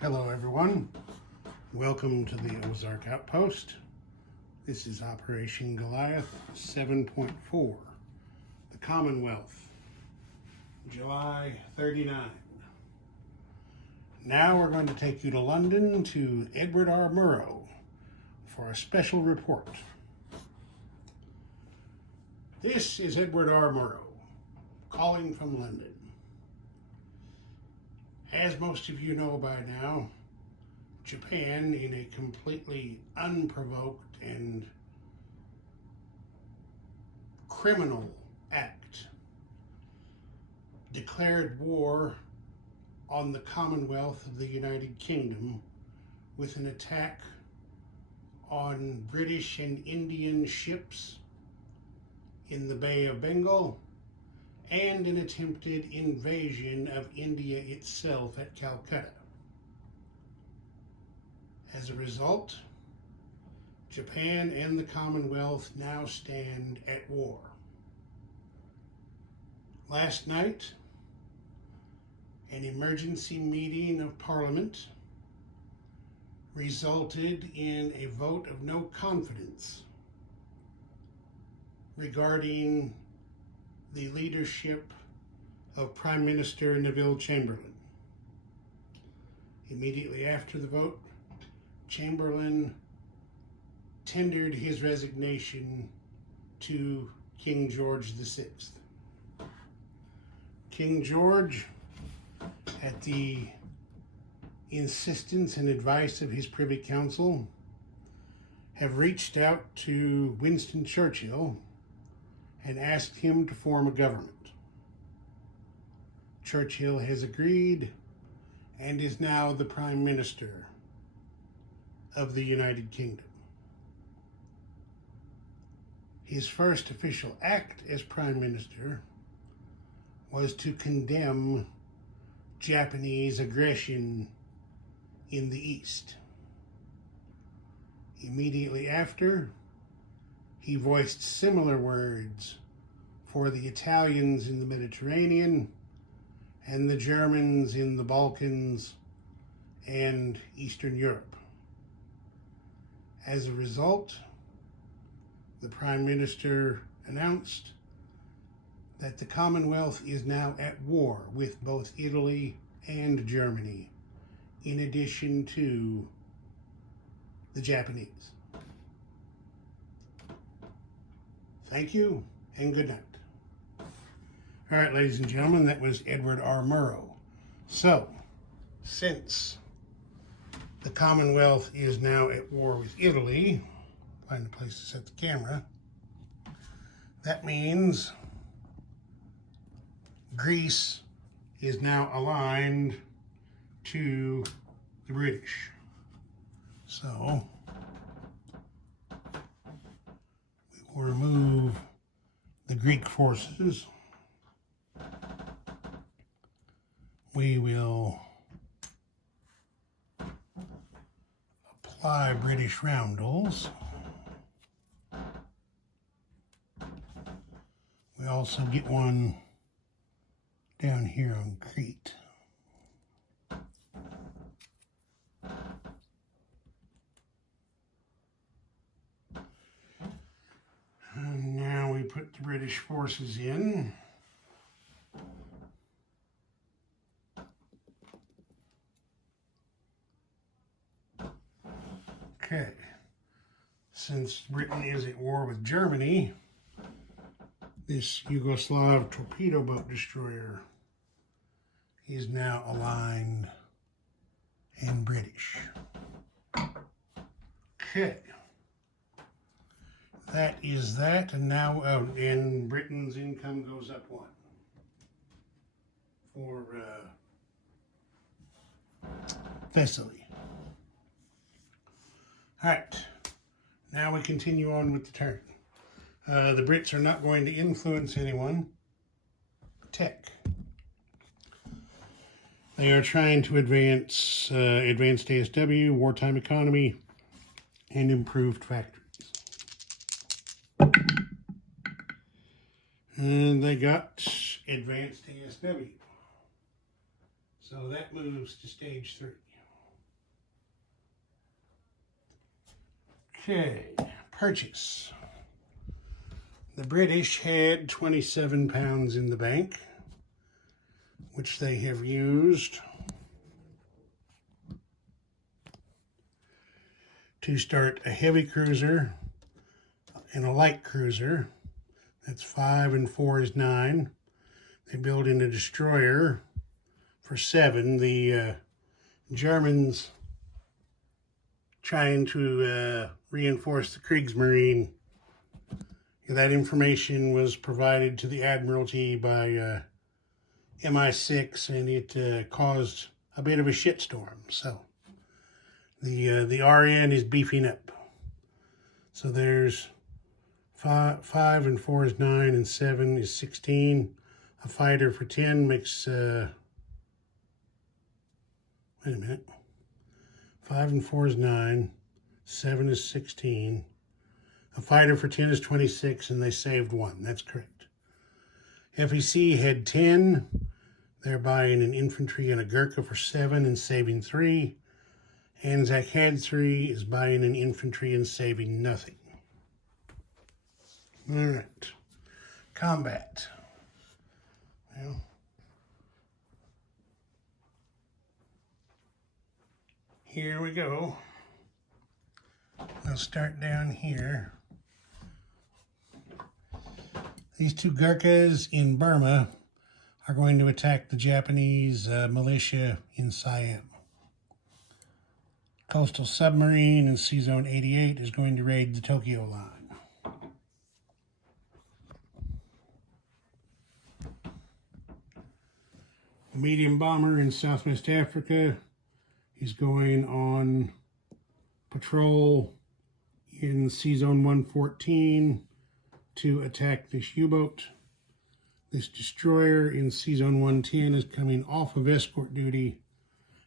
Hello everyone, welcome to the Ozark Outpost. This is Operation Goliath 7.4, the Commonwealth, July 39. Now we're going to take you to London to Edward R. Murrow for a special report. This is Edward R. Murrow calling from London. As most of you know by now, Japan, in a completely unprovoked and criminal act, declared war on the Commonwealth of the United Kingdom with an attack on British and Indian ships in the Bay of Bengal and an attempted invasion of India itself at Calcutta. As a result, Japan and the Commonwealth now stand at war. Last night, an emergency meeting of Parliament resulted in a vote of no confidence regarding the leadership of Prime Minister Neville Chamberlain. Immediately after the vote, Chamberlain tendered his resignation to King George VI. King George, at the insistence and advice of his Privy Council, have reached out to Winston Churchill and asked him to form a government. Churchill has agreed and is now the Prime Minister of the United Kingdom. His first official act as Prime Minister was to condemn Japanese aggression in the East. Immediately after, he voiced similar words for the Italians in the Mediterranean and the Germans in the Balkans and Eastern Europe. As a result, the Prime Minister announced that the Commonwealth is now at war with both Italy and Germany, in addition to the Japanese. Thank you, and good night. All right, ladies and gentlemen, that was Edward R. Murrow. So, since the Commonwealth is now at war with Italy, find a place to set the camera, that means Greece is now aligned to the British. So, we'll remove the Greek forces. We will apply British roundels. We also get one down here on Crete. And now we put the British forces in. Okay, since Britain is at war with Germany, this Yugoslav torpedo boat destroyer is now aligned and British. Okay. That is that, and now, and Britain's income goes up one for Thessaly. All right, now we continue on with the turn. The Brits are not going to influence anyone. Tech. They are trying to advance advanced ASW, wartime economy, and improved factories. And they got advanced ASW. So that moves to stage 3. Okay, purchase. The British had 27 pounds in the bank, which they have used to start a heavy cruiser and a light cruiser. That's 5 and 4 is 9. They built in a destroyer for 7. The Germans trying to reinforce the Kriegsmarine. That information was provided to the Admiralty by MI6, and it caused a bit of a shitstorm. So the RN is beefing up. So there's 5 and 4 is 9, and 7 is 16. A fighter for 10 makes, wait a minute. 5 and 4 is 9, 7 is 16. A fighter for 10 is 26, and they saved 1. That's correct. FEC had 10. They're buying an infantry and a Gurkha for 7 and saving 3. Anzac had 3, is buying an infantry and saving nothing. All right. Combat. Well, here we go. I'll start down here. These 2 Gurkhas in Burma are going to attack the Japanese militia in Siam. Coastal submarine in Sea Zone 88 is going to raid the Tokyo line. A medium bomber in Southwest Africa is going on patrol in Sea Zone 114 to attack this U-boat. This destroyer in Sea Zone 110 is coming off of escort duty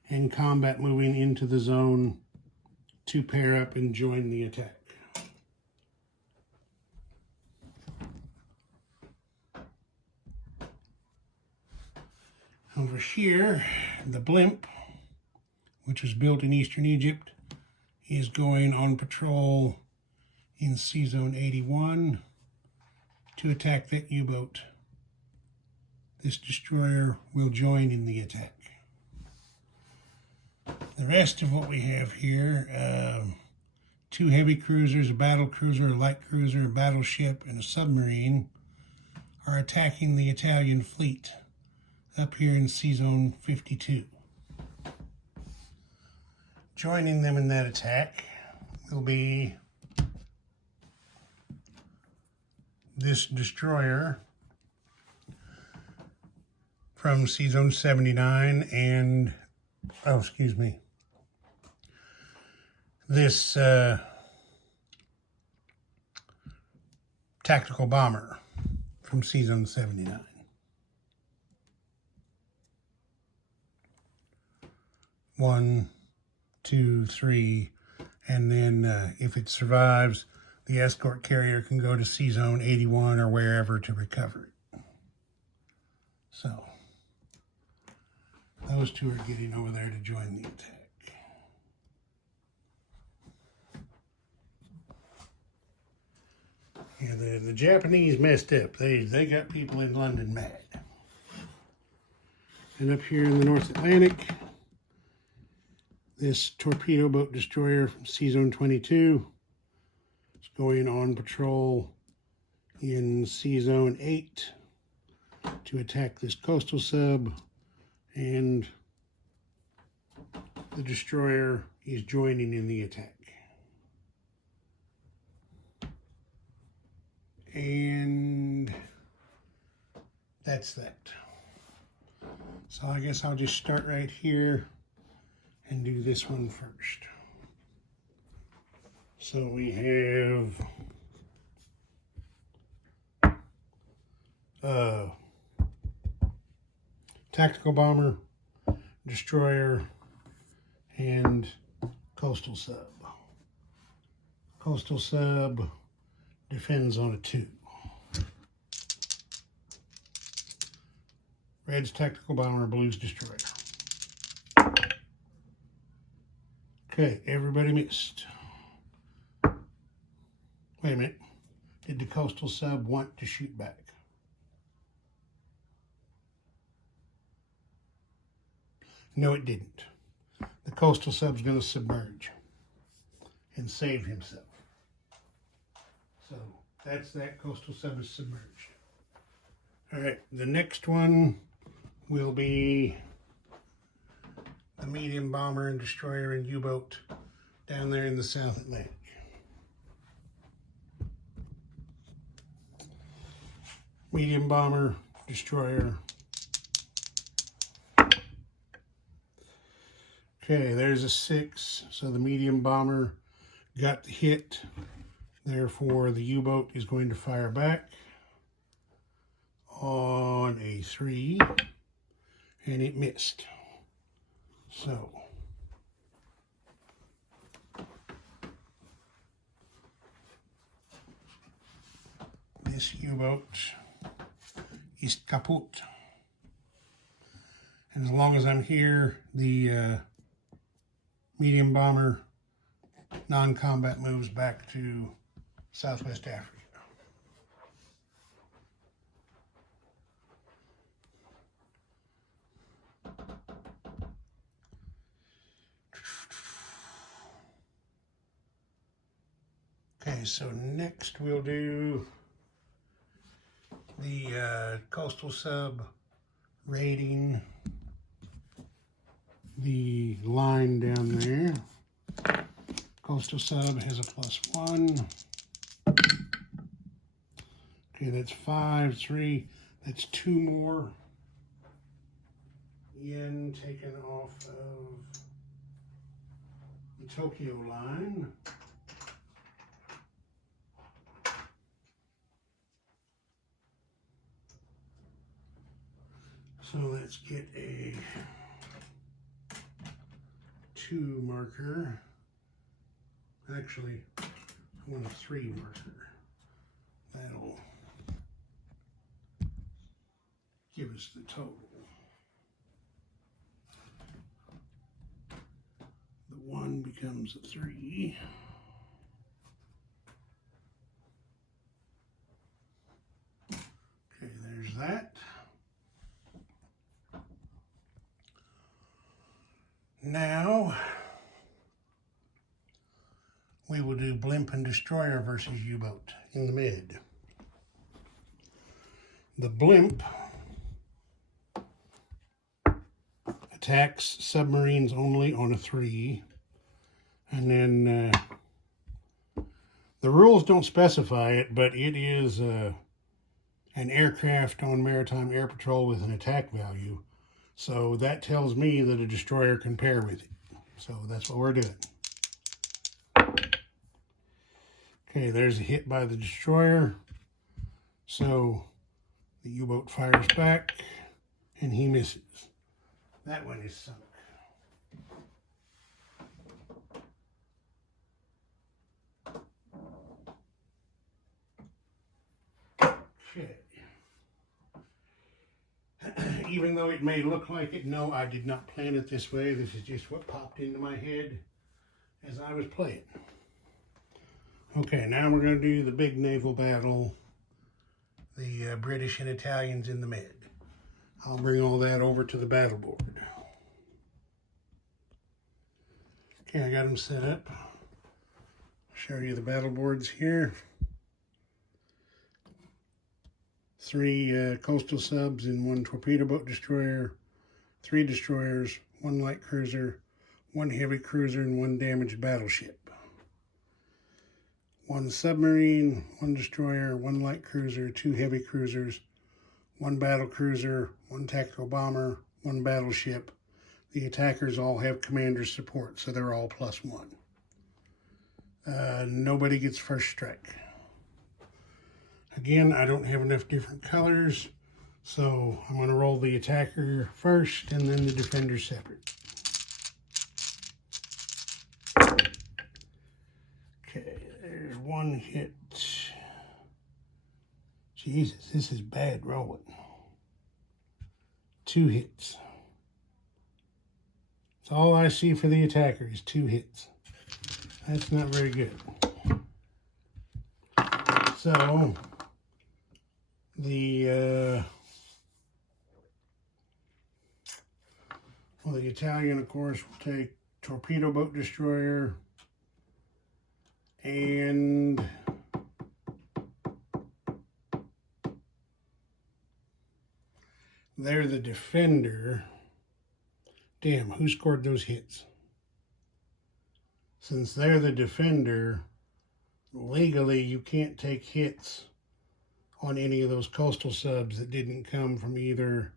and combat moving into the zone to pair up and join the attack. Over here, the blimp, which was built in Eastern Egypt, is going on patrol in Sea Zone 81 to attack that U-boat. This destroyer will join in the attack. The rest of what we have here, 2 heavy cruisers, a battle cruiser, a light cruiser, a battleship, and a submarine are attacking the Italian fleet up here in Sea Zone 52. Joining them in that attack will be this destroyer from Sea Zone 79 and, this tactical bomber from Sea Zone 79. One, 2, 3, and then if it survives, the escort carrier can go to Sea Zone 81 or wherever to recover it. So, those 2 are getting over there to join the attack. Yeah, the Japanese messed up. They got people in London mad. And up here in the North Atlantic, this torpedo boat destroyer from Sea Zone 22 is going on patrol in Sea Zone 8 to attack this coastal sub, and the destroyer is joining in the attack. And that's that. So I guess I'll just start right here and do this one first. So we have tactical bomber, destroyer, and coastal sub. Coastal sub defends on a 2. Red's tactical bomber, blue's destroyer. Okay, everybody missed. Wait a minute. Did the coastal sub want to shoot back? No, it didn't. The coastal sub's going to submerge and save himself. So that's that. Coastal sub is submerged. All right, the next one will be the medium bomber and destroyer and U-boat down there in the South Atlantic. Medium bomber, destroyer. Okay, there's a 6. So the medium bomber got the hit. Therefore, the U-boat is going to fire back on a 3. And it missed. So this U-boat is kaput. And as long as I'm here, the medium bomber non-combat moves back to Southwest Africa. Okay, so next we'll do the coastal sub raiding the line down there. Coastal sub has a +1. Okay, that's 5, 3. That's 2 more yen taken off of the Tokyo line. So let's get a 2 marker. Actually, I want a 3 marker. That'll give us the total. The 1 becomes a 3. Okay, there's that. Now, we will do blimp and destroyer versus U-boat in the mid. The blimp attacks submarines only on a 3. And then the rules don't specify it, but it is an aircraft on maritime air patrol with an attack value. So that tells me that a destroyer can pair with it. So that's what we're doing. Okay, there's a hit by the destroyer. So the U-boat fires back and he misses. That one is sunk. Okay. Even though it may look like it, no, I did not plan it this way. This is just what popped into my head as I was playing. Okay, now we're going to do the big naval battle, the British and Italians in the mid. I'll bring all that over to the battle board. Okay, I got them set up. Show you the battle boards here. 3 coastal subs and 1 torpedo boat destroyer, 3 destroyers, 1 light cruiser, 1 heavy cruiser, and 1 damaged battleship. 1 submarine, 1 destroyer, 1 light cruiser, 2 heavy cruisers, 1 battle cruiser, 1 tactical bomber, 1 battleship. The attackers all have commander support, so they're all +1. Nobody gets first strike. Again, I don't have enough different colors, so I'm going to roll the attacker first and then the defender separate. Okay, there's 1 hit. Jesus, this is bad rolling. 2 hits. So all I see for the attacker is 2 hits. That's not very good. So, the Italian, of course, will take torpedo boat destroyer, and they're the defender. Damn, who scored those hits? Since they're the defender, legally you can't take hits on any of those coastal subs that didn't come from either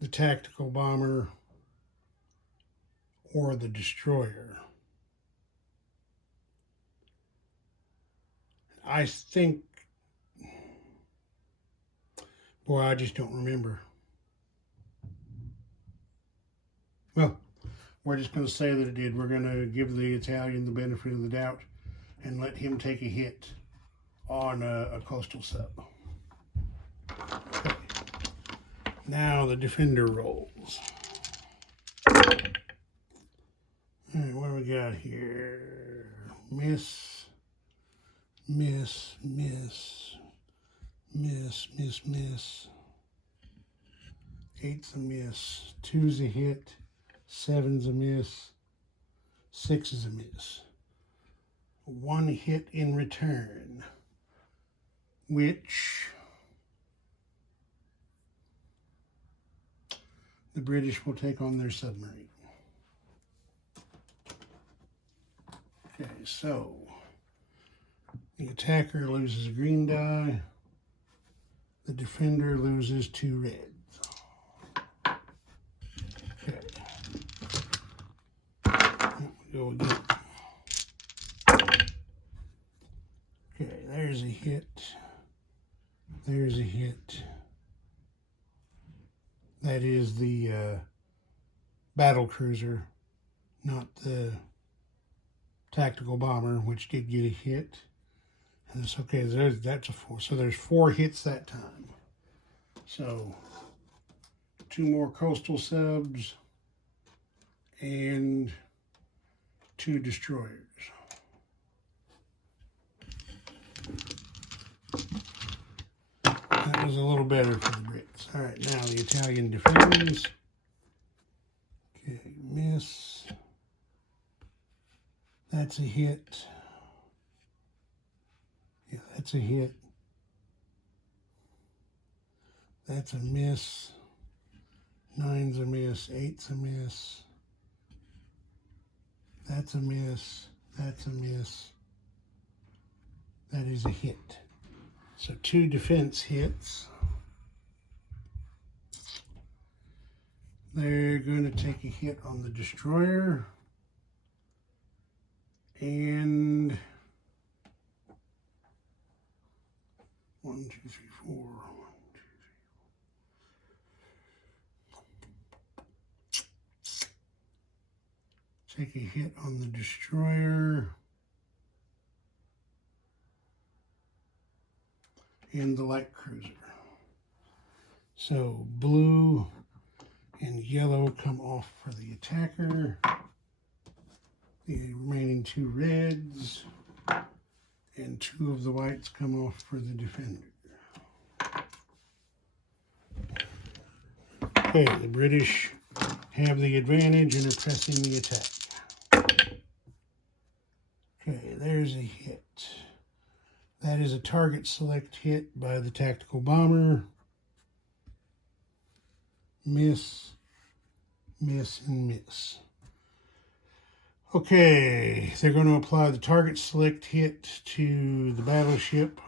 the tactical bomber or the destroyer. I think, boy, I just don't remember. Well, we're just going to say that it did. We're going to give the Italian the benefit of the doubt and let him take a hit on a coastal sub. Okay. Now the defender rolls. All right, what do we got here? Miss, miss, miss, miss, miss, miss. 8's a miss. 2's a hit. 7's a miss. 6 is a miss. 1 hit in return, which the British will take on their submarine. Okay, so the attacker loses a green die. The defender loses 2 reds. Okay. Go again. Okay, there's a hit. There's a hit. That is the battle cruiser, not the tactical bomber, which did get a hit. And it's okay, that's a 4. So there's 4 hits that time. So 2 more coastal subs and 2 destroyers. That was a little better for the Brits. All right, now the Italian defends. Okay, miss. That's a hit. Yeah, that's a hit. That's a miss. 9's a miss. 8's a miss. That's a miss. That's a miss. That is a hit. So 2 defense hits. They're going to take a hit on the destroyer. And 1, 2, 3, 4. 1, 2, 3. Take a hit on the destroyer. And the light cruiser. So blue and yellow come off for the attacker. The remaining 2 reds and 2 of the whites come off for the defender. Okay, the British have the advantage and are pressing the attack. Okay, there's a hit. That is a target select hit by the tactical bomber. Miss, miss, and miss. Okay, they're going to apply the target select hit to the battleship.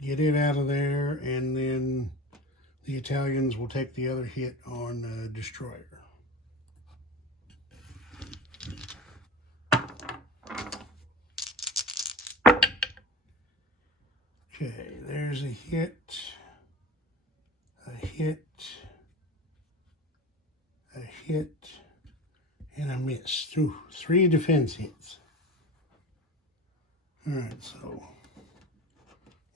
Get it out of there, and then the Italians will take the other hit on the destroyer. Okay, there's a hit, a hit, a hit, and a miss. 3 defense hits. All right, so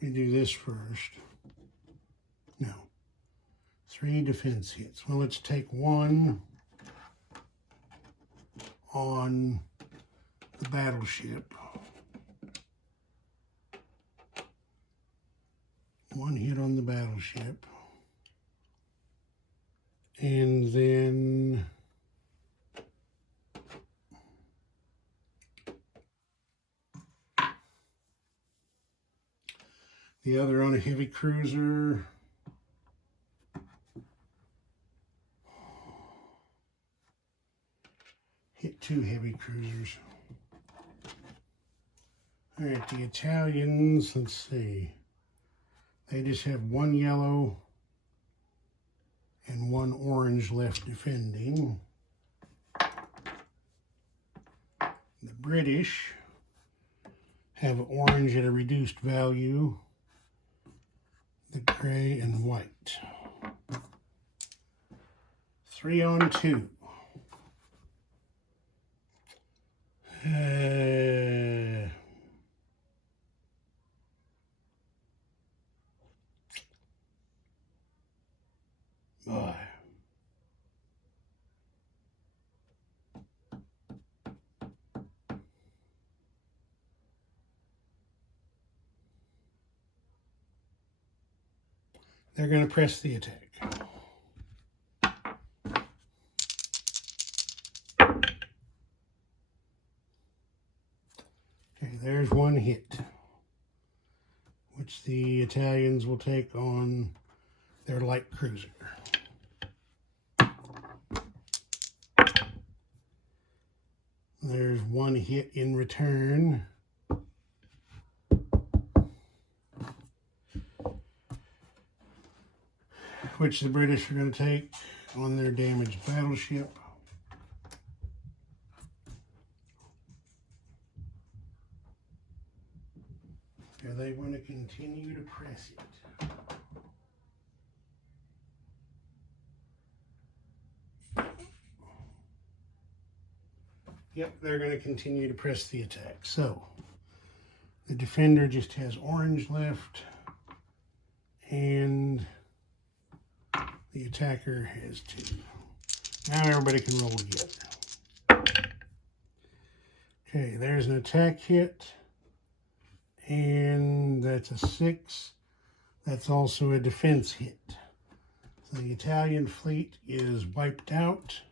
we do this first. No, 3 defense hits. Well, let's take 1 on the battleship. One hit on the battleship. And then the other on a heavy cruiser. Hit 2 heavy cruisers. All right, the Italians, let's see. They just have 1 yellow and 1 orange left defending. The British have orange at a reduced value. The gray and white. 3 on 2. Boy. They're going to press the attack. Okay, there's 1 hit, which the Italians will take on their light cruiser. There's 1 hit in return. Which the British are going to take on their damaged battleship. Are they going to continue to press it? Yep, they're going to continue to press the attack. So, the defender just has orange left, and the attacker has 2. Now everybody can roll together. Okay, there's an attack hit, and that's a 6. That's also a defense hit. So the Italian fleet is wiped out.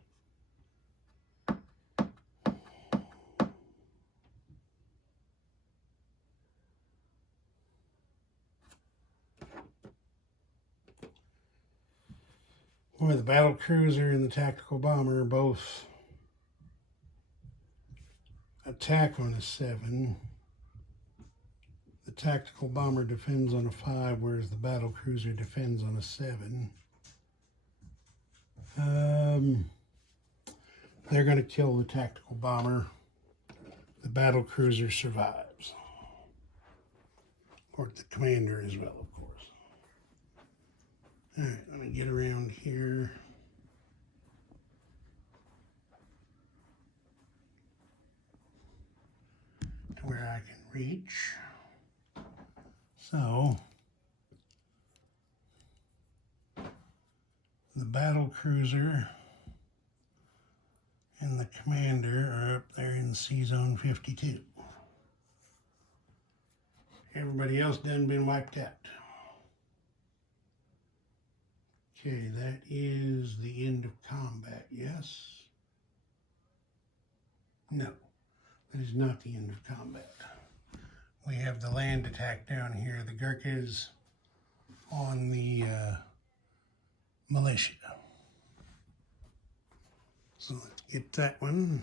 Boy, the battle cruiser and the tactical bomber both attack on a 7. The tactical bomber defends on a 5, whereas the battle cruiser defends on a 7. They're going to kill the tactical bomber. The battle cruiser survives. Or the commander as well, of course. All right, let me get around here. To where I can reach. So, the battle cruiser and the commander are up there in C-Zone 52. Everybody else done been wiped out. Okay, that is the end of combat, yes? No, that is not the end of combat. We have the land attack down here, the Gurkhas on the militia. So let's get that one.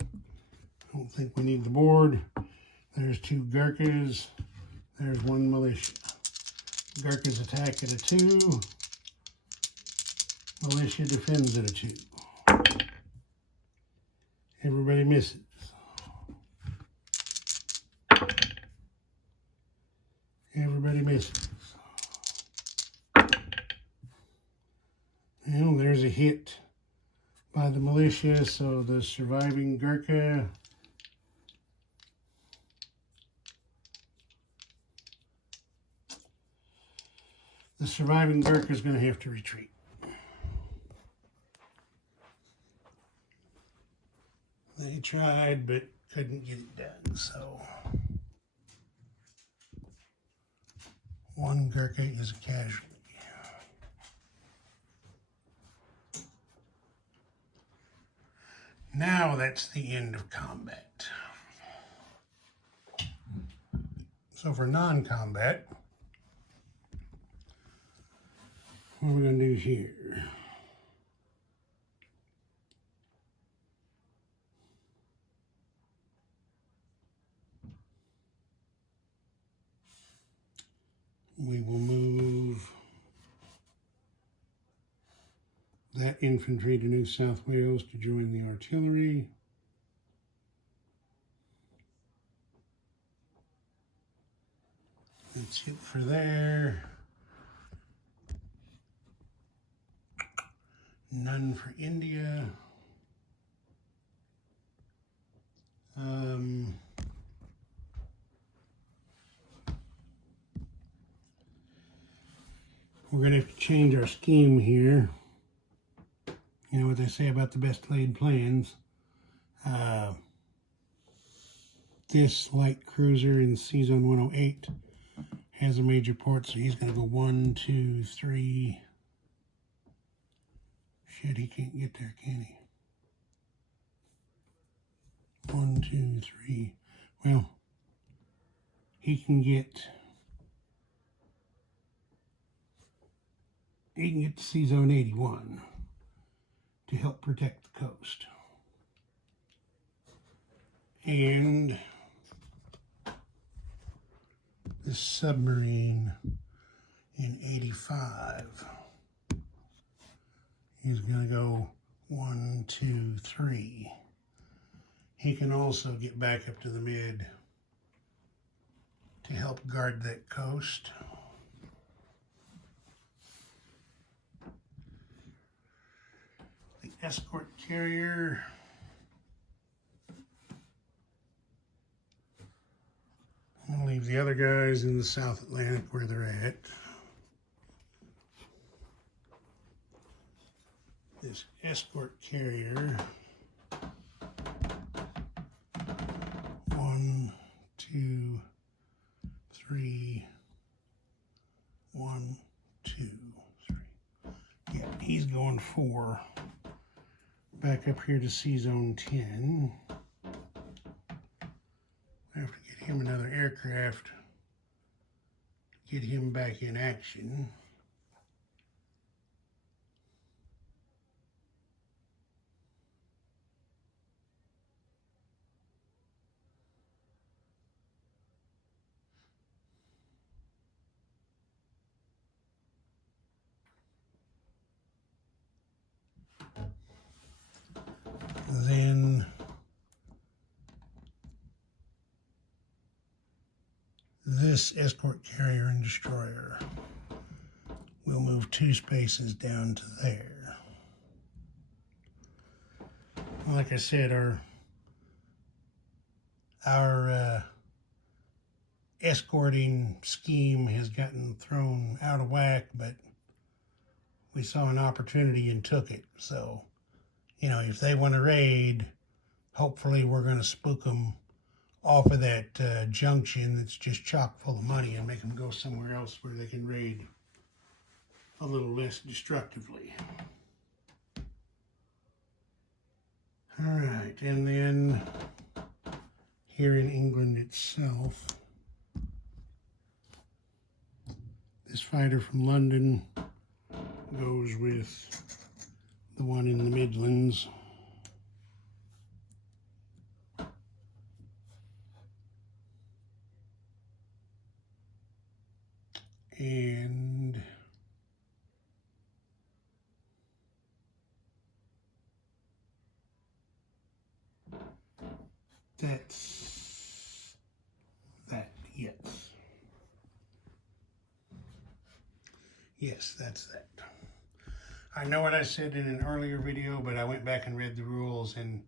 I don't think we need the board. There's 2 Gurkhas. There's 1 militia. Gurkhas attack at a 2. Militia defends at a 2. Everybody misses. Everybody misses. Well, there's a hit by the militia, so the surviving Gurkha is going to have to retreat. They tried, but couldn't get it done, so One Gurkha is a casualty. Now that's the end of combat. So for non-combat, what are we going to do here? We will move that infantry to New South Wales to join the artillery. That's it for there. None for India. We're going to have to change our scheme here. You know what they say about the best laid plans. This light cruiser in C-Zone 108 has a major port, so he's going to go 1, 2, 3. Shit, he can't get there, can he? 1, 2, 3. Well, he can get to C-Zone 81 to help protect the coast. And this submarine in 85 is going to go 1, 2, 3. He can also get back up to the mid to help guard that coast. The escort carrier I'm going to leave the other guys in the South Atlantic where they're at. This escort carrier, 1, 2, 3, 1, 2, 3. Yeah, he's going 4. Back up here to C-Zone 10. I have to get him another aircraft, get him back in action. Then this escort carrier and destroyer will move 2 spaces down to there. Like I said, our escorting scheme has gotten thrown out of whack, but we saw an opportunity and took it. So, you know, if they want to raid, hopefully we're going to spook them off of that junction that's just chock full of money and make them go somewhere else where they can raid a little less destructively. All right, and then here in England itself, this fighter from London goes with the one in the Midlands. And that's that, yes. Yes, that's that. I know what I said in an earlier video, but I went back and read the rules, and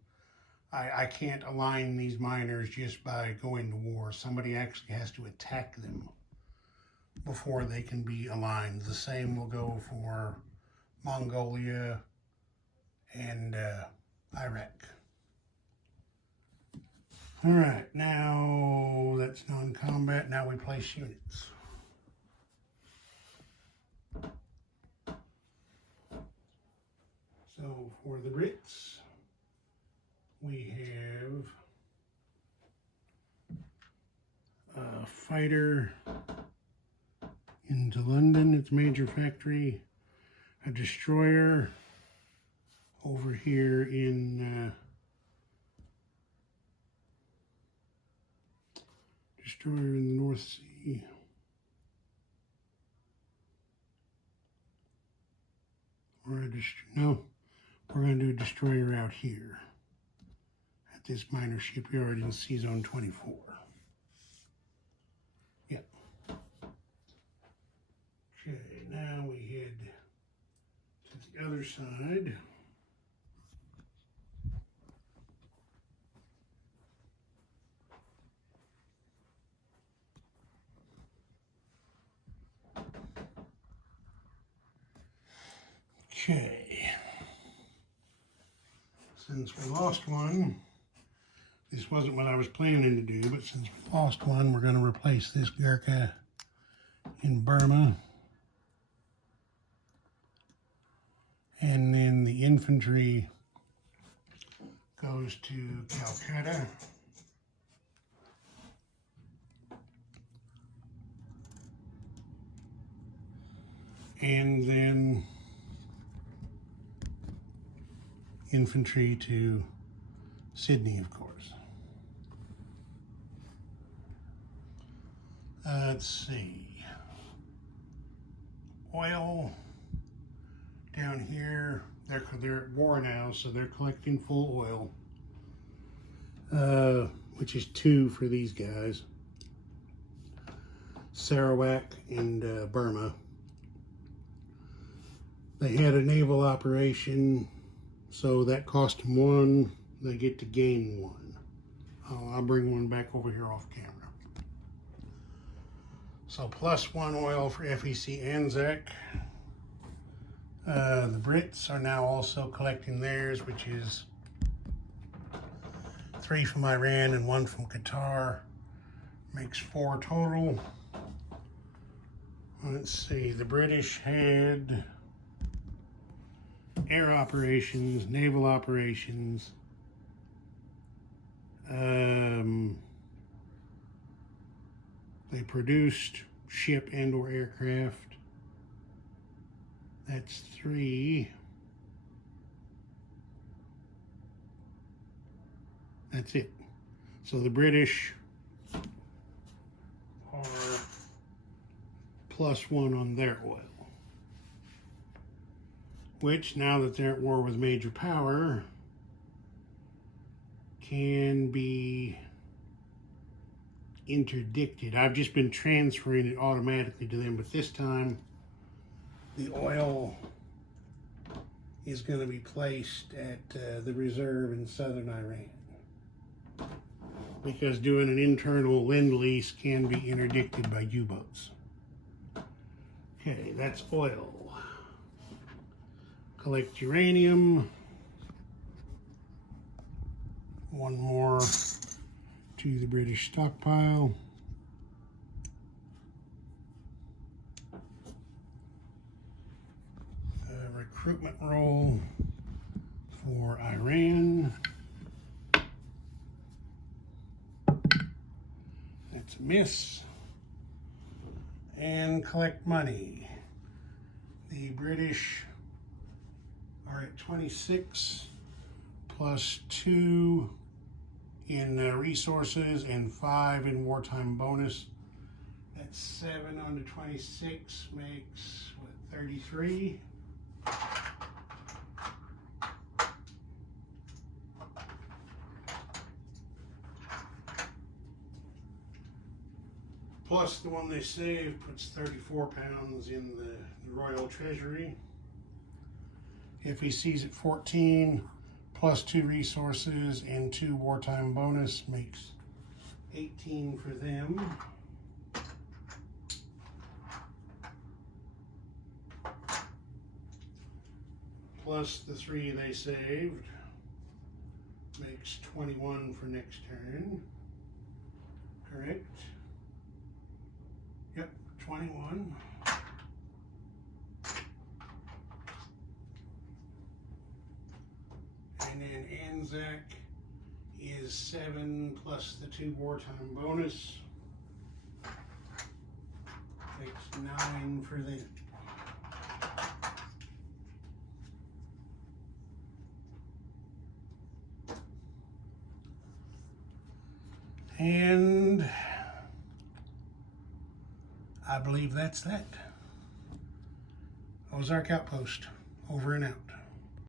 I can't align these miners just by going to war. Somebody actually has to attack them before they can be aligned. The same will go for Mongolia and Iraq. All right, now that's non-combat. Now we place units. So for the Brits, we have a fighter into London, its major factory, a destroyer over here in the North Sea. Or no, we're going to do a destroyer out here at this minor shipyard in Sea Zone 24. Yep. Okay, now we head to the other side. Okay, since we lost one, this wasn't what I was planning to do, but since we lost one, we're going to replace this Gurkha in Burma. And then the infantry goes to Calcutta. And then infantry to Sydney, of course. Let's see. Oil down here. They're at war now, so they're collecting full oil, which is 2 for these guys. Sarawak and Burma. They had a naval operation, so that cost them 1. They get to gain 1. I'll bring one back over here off camera. So +1 oil for FEC Anzac. The Brits are now also collecting theirs, which is 3 from Iran and 1 from Qatar. Makes 4 total. Let's see, the British had air operations, naval operations, they produced ship and or aircraft. That's 3. That's it. So the British are +1 on their oil, which, now that they're at war with major power, can be interdicted. I've just been transferring it automatically to them, but this time the oil is going to be placed at the reserve in southern Iran, because doing an internal lend-lease can be interdicted by U-boats. Okay, that's oil. Collect uranium. 1 more to the British stockpile. Recruitment roll for Iran. That's a miss. And collect money. The British are at 26 +2 in resources and 5 in wartime bonus. That's 7 on the 26 makes, what, 33? Plus the one they saved puts 34 pounds in the Royal Treasury. If he sees at 14, +2 resources and 2 wartime bonus makes 18 for them. Plus the 3 they saved makes 21 for next turn. Correct? Yep, 21. Anzac is 7 plus the 2 wartime bonus. Makes 9 for them. And I believe that's that. Ozark Outpost, over and out.